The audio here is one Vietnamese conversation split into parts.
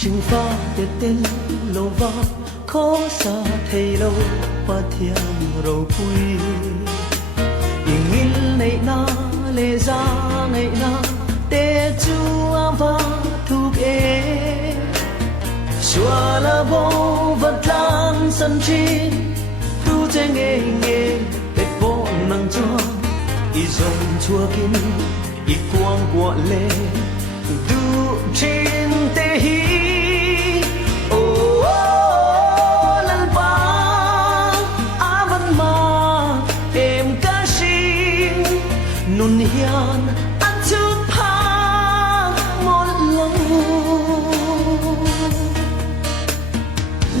sinh pha để tên lâu va khó xa thầy lâu và thiang râu quy yên nghìn này na lệ ra ngày na để chúa va thuộc e xóa là vô vật lan sân chi tu che nghe nghe để vô năng cho y dòng chua kinh y quang của lệ du trên tê hi lần ba á vẫn mà em ca sinh nôn hiền ăn chút pha một lòng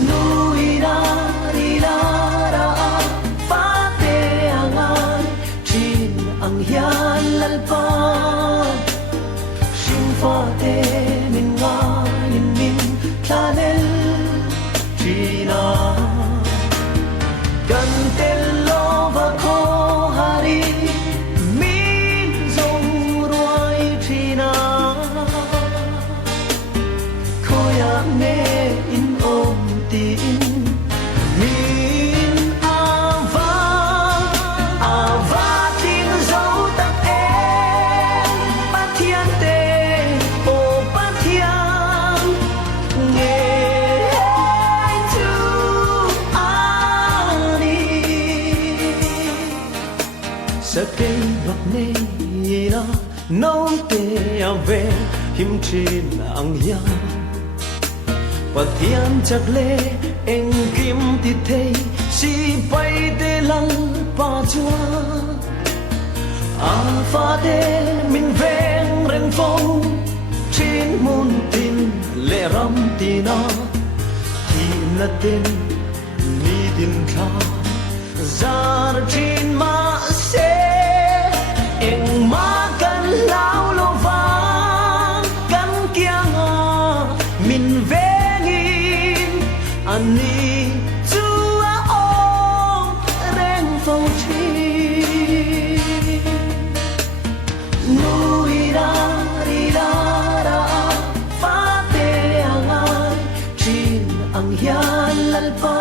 nuôi ra đi ra ra phá tê angai trên ang hiền lần ba pha te min nga in min tha lel trina kan tel lo va kho hari min zong ruai trina khoya ne in om tin min ava tin zo tak em pa thiên te sa cây bạc nê na nấu tê về him trên ang ya và thiên chắc lê em kim thì thấy si bay tê lăng pa chua pha tê mình ven rừng phong trên muôn tin lệ ram tina thì là tên mi tin kha ra trên ma se em ma kan lao lo vang kan kia nga min vengin ani chua ong reng phong chi nuôi ra đi ra phá tê angai trên ang hian lalpa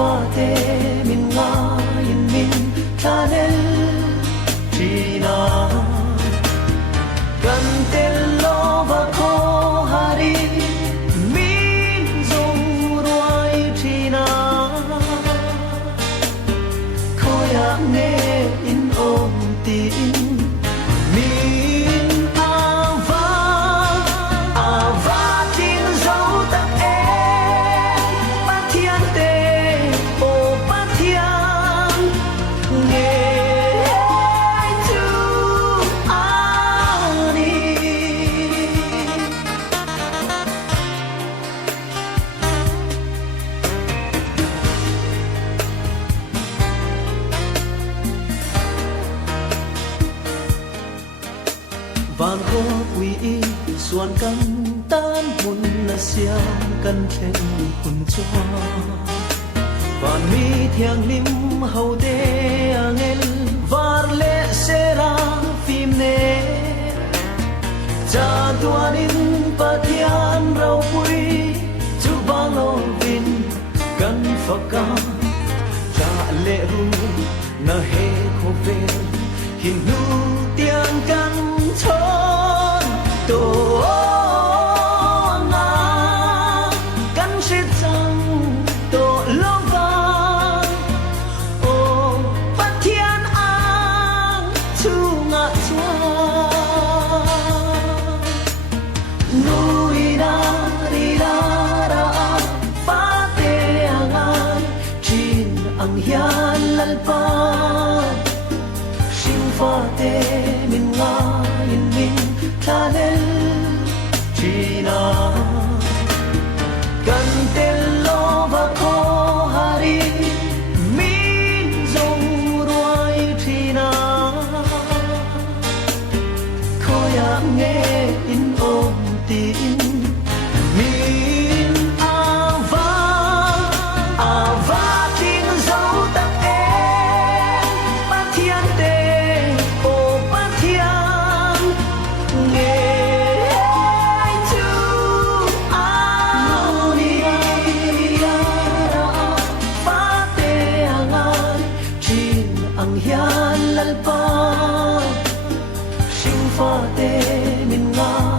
pha te min nga in min tha lel trina kan tel lo va kho hari min zong ruai trina khoya ne in om tin min ava tin zo tak em pa thiên te van ho quy y xuan căn tan mun na siam căn khen hun cho van mi thiang lim hậu de angel var le sera phim ne cha tuan in pathian rau quy chu bang lo vin kan phaka cha le ru na he kho ve hin nu tiang kan thôn tổ na căn sẽ rằng tổ lâu vang ô bắt thiên an chu ngã choa nuôi ra đi ra phá tê angai trên ang hian lalpa sinh pha tê min nga in min tha lel trina kan tel lo va kho hari min zong ruai trina khoya nghe in om tin min ava tin zo tak em pa thiên te o pa thiên nghe pa sinh pha te min nga